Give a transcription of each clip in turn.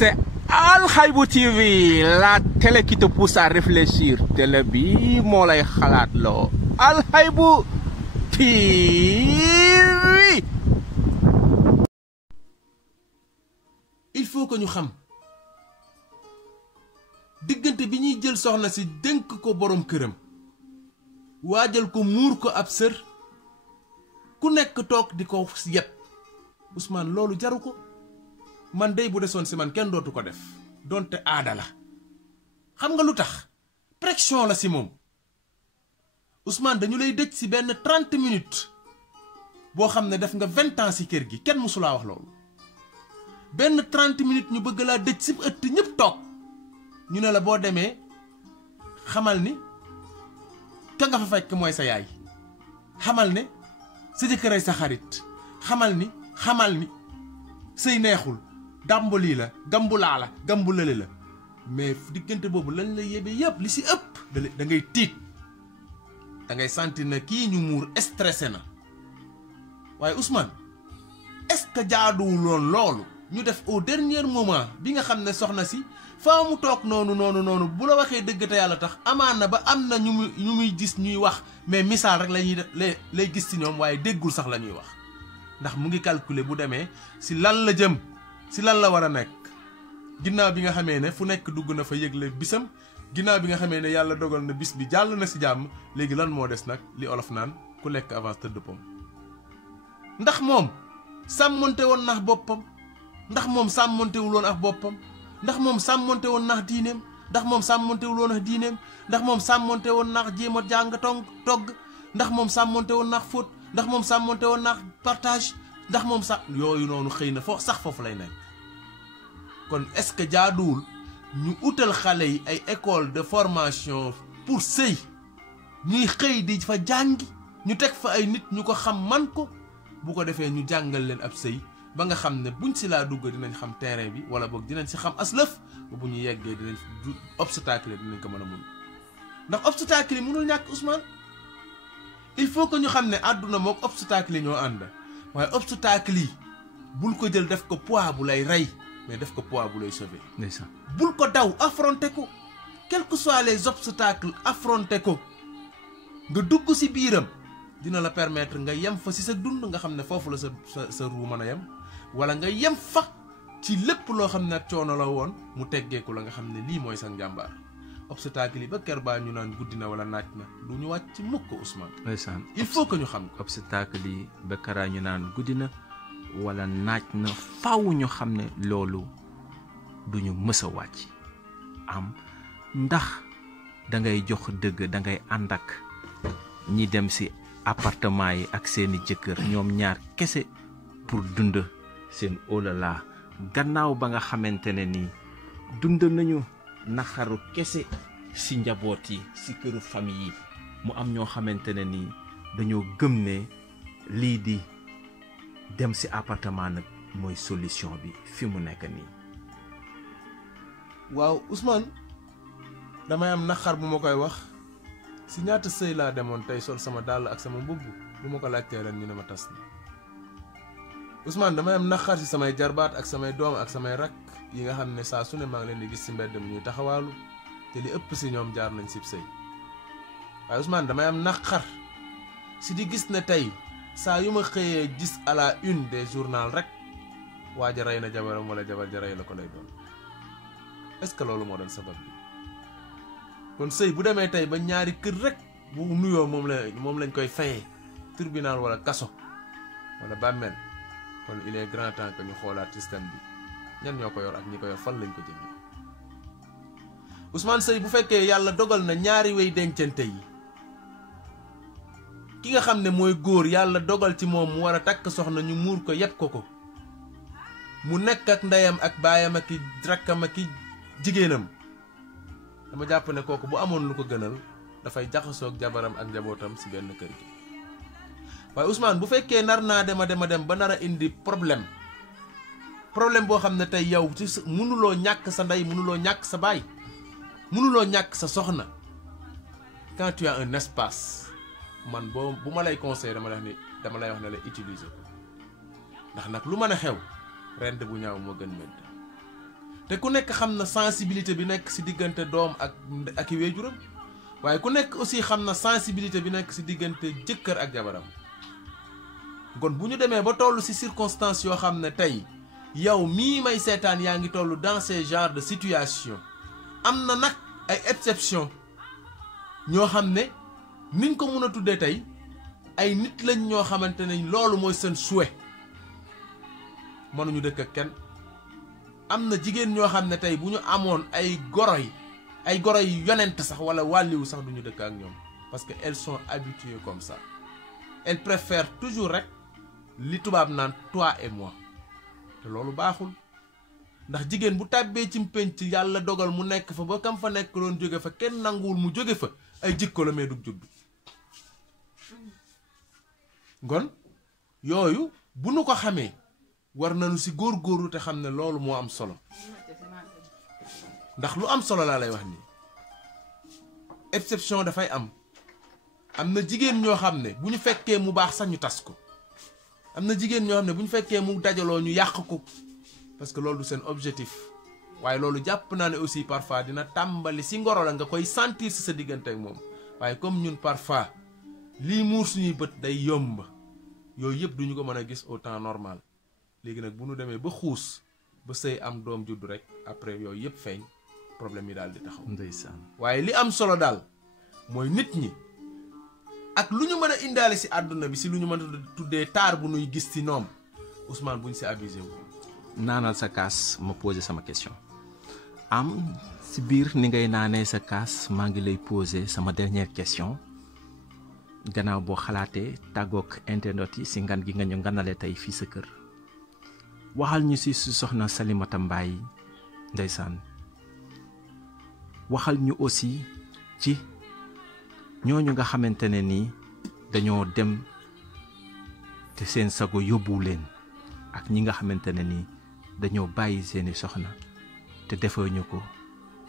C'est Al Haïbou TV, la télé qui te pousse à réfléchir. Télé bi moo lay xalaat loo. Al Haïbou TV. Il faut que ñu xam diggante bi ñuy jël soxna si dénk ko borom këram waajal ko muur ko ab sër ku nekk toog di ko yeb Ousmane loolu jaru ko man dey bu desoon si man kenn dootu ko def donte aada la xam nga lu tax pression la si moom Ousmane dañu lay dëj si benn 30 minutes boo xam ne def nga 20 ans si kër gi kenn mësulaa wax loolu benn 30 minutes ñu bëgg laa dëj si ëtt ñëpp toog ñu ne la boo demee xamal ni ka nga fa fekk mooy sa yaay xamal ne sa jëkkëray sa xarit xamal ni sëy neexul dàmbali la gambulaa la gambulale la mais diggante boobu lañ la yebe yëpp li si ëpp da ngay tiit da ngay sentir na kii ñu muur stressé na waaye Ousmane est-ce que jaaduwuloon loolu ñu def au dernier moment bi nga xam ne soxna si faa mu toog noonu bu la waxee dëgg te yàlla tax amaan na ba am na ñu muy gis ñuy wax mais misaal rek lay gis ci ñoom waaye déggul sax la ñuy wax ndax mu ngi calculer bu demee si lan la jëm si lan la war a nekk ginnaaw bi nga xamee ne fu nekk dugg na fa yëgle bisam ginnaaw bi nga xamee ne yàlla dogal na bis bi jàll na si jàmm léegi lan moo des nag li olof naan ku lekk avance tëdd pom ndax moom sàmmonte woon nax boppam ndax moom sàmmontewul woon ak boppam ndax moom sàmmonte woon nax diineem ndax moom sàmmontewul woon ak diineem ndax moom sàmmonte woon nax jéem a jàng togg ndax moom sàmmonte woon nax fóot ndax moom sàmmonte woon nax partage ndax moom yooyu noonu xëy na foofu lay nekk kon est-ce que jaaduwul ñu utal xale yi ay école de formation pour sëy ñuy xëy di fa jàngi ñu teg fa ay nit ñu ko xam man ko bu ko defee ñu jàngal leen ab sëy ba nga xam ne buñ si laa dugg dinañ xam terrain bi wala boog dinañ si xam aslëf ba bu ñu yeggee dinañ obstacle dinañ ko mën a mun ndax obstacle yi mënul ñàkk Ousmane il faut que ñu xam ne àdduna mook obstacle yi ñoo ànd waaye obstacle yi bul ko jël def ko poids bu lay rey mais def ko poids bu lay sauver. ndeysaan bul ko daw affronter ko quels que soient les obstacles affronter ko nga dugg si biiram dina la permettre nga yem fa si sa dund nga xam ne foofu la sa ruu mën a yem wala nga yem fa ci lépp loo xam ne coono la woon mu teggeeku la nga xam ne lii mooy sa njàmbaar obstacle yi ba ker baa ñu naan guddi na wala naaj na du ñu wàcc mukk Ousmane. ndeysaan il faut que ñu xam ko. obstacle yi ba keraa ñu naan guddi na wala naaj na faaw ñu xam ne loolu du ñu mës a wàcc am ndax da ngay jox dëgg da ngay ànd ak ñi dem si appartement yi ak seeni jëkkër ñoom ñaar kese pour dund seen olala gannaaw ba nga xamante ne nii dund nañu naxaru kese si njaboot yi si këru famille yi mu am ñoo xamante ne nii dañoo gëm ne lii di dem si appartement nag mooy solution bi fi mu nekk nii. waaw Ousmane damay am naxar bu ma koy wax si ñaata sëy laa demoon tey sol sama dàll ak sama mbubb bu ma ko laajtee ren ñu ne ma tas na Ousmane damay am naxar si samay jarbaat ak samay doom ak samay rak yi nga xam ne saa su ne maa ngi leen di gis si mbedd mi ñuy taxawaalu te li ëpp si ñoom jaar nañ sib sëy waaye Ousmane damay am naxar si di gis ne tey saa yu ma xëyee gis à la une des journaux rek waa ja rey na jabaram wala jabar ja rey la ko lay doon est-ce que loolu moo doon sabab bi kon sëy bu demee tey ba ñaari kër rek bu nuyoo moom lañ koy fayee tribunal wala kaso wala bàmmeel kon il est grand temps que ñu xoolaat système bi ñan ñoo ko yor ak ñi ko yor fan lañ ko jëmee Ousmane sëy bu fekkee yàlla dogal na ñaari way dencante yi ki nga xam ne mooy góor yàlla dogal ci moom mu war a takk soxna ñu muur ko yeb ko mu nekk ak ndeyam ak baayam ak i rakkam ak i jigéenam dama jàpp ne kooku bu amoon lu ko gënal dafay jaxasoog jabaram ak njabootam si benn kër gi waaye Ousmane bu fekkee nar naa dem ba nar a indi problème boo xam ne tey yow ci mënuloo ñàkk sa ndey mënuloo ñàkk sa baay mënuloo ñàkk sa soxna quand tu as un espace man bu ma lay conseiller dama lay wax ne la utiliser ko ndax nag lu mën a xew rend bu ñaaw moo gën medd te ku nekk xam na sensibilité bi nekk ci diggante doom ak i wéejuram waaye ku nekk aussi xam na sensibilité bi nekk ci diggante jëkkër ak jabaram kon bu ñu demee ba toll ci circonstances yoo xam ne tey yow mii may seetaan yaa ngi toll dans ces genres de situation am na nag ay exception ñoo xam ne niñ ko mën a tuddee tey ay nit lañ ñoo xamante ne loolu mooy seen souhait mënuñu dëkk ak kenn am na jigéen ñoo xam ne tey bu ñu amoon ay goro yi yonent sax wala wàlliwu sax duñu dëkk ak ñoom parce que elles sont habituées comme ça elles préfèrent toujours rek li tubaab naan toi et moi te loolu baaxul ndax jigéen bu tàbbee ci penc yàlla dogal mu nekk fa ba kam fa nekk doon jóge fa kenn nanguwul mu jóge fa ay jikko la may dug judd ngon yooyu bu nu ko xamee war nañu ci góorgóorlu te xam ne loolu moo am solo ndax lu am solo laa lay wax nii exception dafay am na jigéen ñoo xam ne bu ñu fekkee mu baax sax ñu tas ko am na jigéen ñoo xam ne bu ñu fekkee mu dajaloo ñu yàq ko parce que loolu du seen objectif waaye loolu jàpp naa ne aussi parfois dina tàmbali ci ngoro la nga koy sentir ci sa diggante ak moom waaye comme ñun parfois lii muur suñuy bët day yomb yooyu yëpp duñu ko mën a gis au temps normal léegi nag bu ñu demee ba xuus ba sëy am doom judd rek après yooyu yëpp feeñ problème yi daal di taxaw. ndeysaan waaye li am solo daal mooy nit ñi ak lu ñu mën a indaale ci àdduna bi ci lu ñu mën a tuddee taar bu nuy gis ci ñoom Ousmane buñ ci abusé wu. naanal sa kaas ma posé sama question am ci biir ni ngay naanee sa kaas maa ngi lay posé sama dernière question gannaaw boo xalaatee tàggoog internet yi ci ngan gi nga ñu nganale tey fii sa kër waxal ñu ci su soxna Salimata Mbaye ndeysaan waxal ñu aussi ci ñooñu nga xamante ne nii dañoo dem te seen sago yóbbu leen ak ñi nga xamante ne nii dañoo bàyyi seeni soxna te defee ko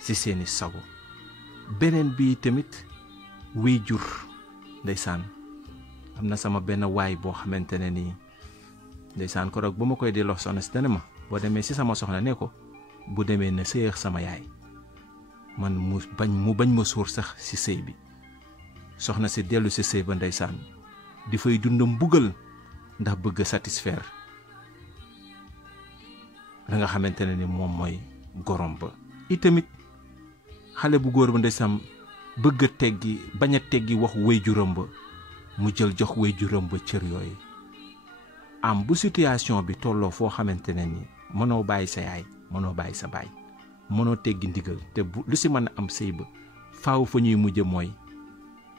ci seeni sago beneen bi tamit wéy jur ndeysaan am na sama benn waay boo xamante ne nii ndeysaan ko rek bu ma koy delloo soxna si dana ma boo demee ci sama soxna ne ko bu demee na sëy sama yaay man mu bañ ma suur sax ci sëy bi soxna si dellu ci sëy ba ndeysaan di fay dund mbugal ndax bëgg a satisfaire la nga xamante ne ni moom mooy gorom ba itamit xale bu góor ba ndeysaan bëgg a teggi bañ a teggi wax waajuram ba mu jël jox waajuram ba cër yooyu am bu situation bi tolloo foo xamante ne ni mënoo bàyyi sa yaay mënoo bàyyi sa baay mënoo teggi ndigal te bu lu ci mën a am sëy ba faaw fa ñuy mujje mooy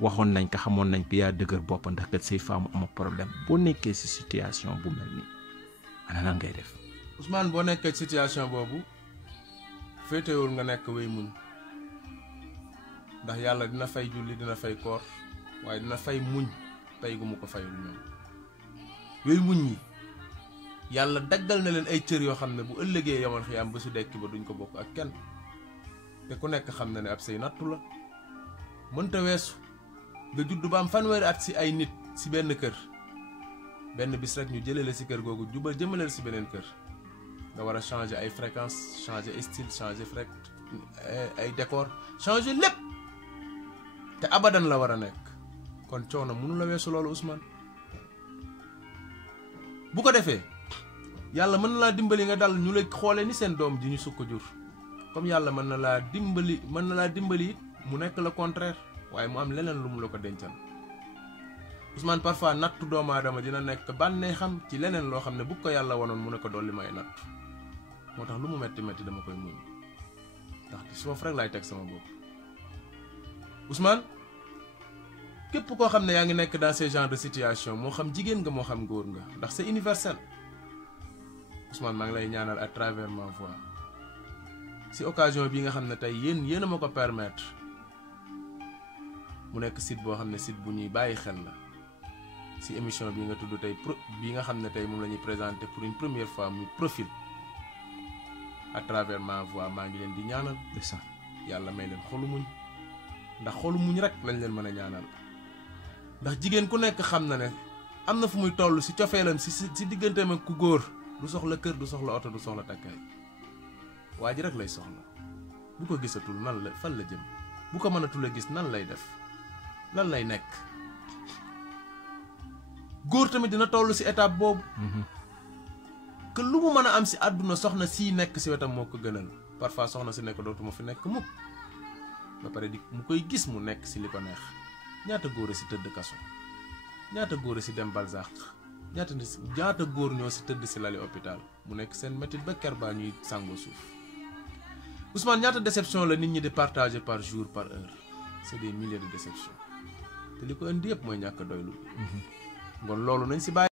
waxoon nañ ko xamoon nañ ko yaa dëgër bopp ndax kat say faamu am problème boo nekkee ci situation bu mel nii ana lan ngay def. Ousmane boo nekkee situation boobu féetewul nga nekk wéy muñ ndax yàlla dina fay julli dina fay koor waaye dina fay muñ tey gu mu ko fayul ñoom wéy muñ yi yàlla daggal na leen ay cër yoo xam ne bu ëllëgee yamal xiyaam ba su dekki ba duñ ko bokk ak kenn te ku nekk xam na ne ab say nattu la mënta weesu nga judd ba am fanweeri at ci ay nit ci benn kër benn bis rek ñu jëlee la ci kër googu jubal jëmaleel ci beneen kër nga war a changer ay fréquence changer ay style changer ay décor changer lépp te abadan la war a nekk kon coono mënu la weesu loolu Ousmane bu ko defee yàlla mën na laa dimbali nga dal ñu la xoole ni seen doom ji ñu sukk jur comme yàlla mën na laa dimbali it mu nekk le contraire waaye mu am leneen lu mu la ko dencal Ousmane parfois nattu doomu aadama dina nekk bànnee xam ci leneen loo xam ne bu ko yàlla wanoon mu ne ko dolli may natt moo tax lu mu metti metti dama koy muñ ndax ci foofu rek laay teg sama bopp Ousmane képp koo xam ne yaa ngi nekk dans ces genres de situation moo xam jigéen nga moo xam góor nga ndax c'est universel Ousmane maa ngi lay ñaanal à travers ma voix ci occasion bi nga xam ne tey yéen a ma ko permettre mu nekk site boo xam ne site bu ñuy bàyyi xel la ci émission bi nga tudd tey bi nga xam ne tey moom la ñuy présenter pour une première fois muy profil à travers ma voix maa ngi leen di ñaanal yàlla may leen xolu muñ ndax xolu muñ rek lañ leen mën a ñaanal ndax jigéen ku nekk xam na ne am na fu muy toll ci cofeelam ci digganteem ak ku góor du soxla kër du soxla oto du soxla takkaay waa ji rek lay soxla bu ko gisatul nan la fan la jëm bu ko mënatul a gis nan lay def lan lay nekk góor tamit dina toll ci étape boobu que lu mu mën a am ci àdduna soxna sii nekk ci wetam moo ko gënal parfois soxna si nekk dootuma fi nekk mukk ba pare di mu koy gis mu nekk ci li ko neex ñaata góor a ci tëdd kaso ñaata góor a ci dem barzak ñaata góor ñoo ci tëdd ci lali hôpital mu nekk seen métit ba ker baa ñuy sàngoo suuf Ousmane ñaata déception la nit ñi di partager par jour par heure c'est des milliers de déceptions te li ko indi yëpp mooy ñàkk doylu bon loolu nañ ci bàyyi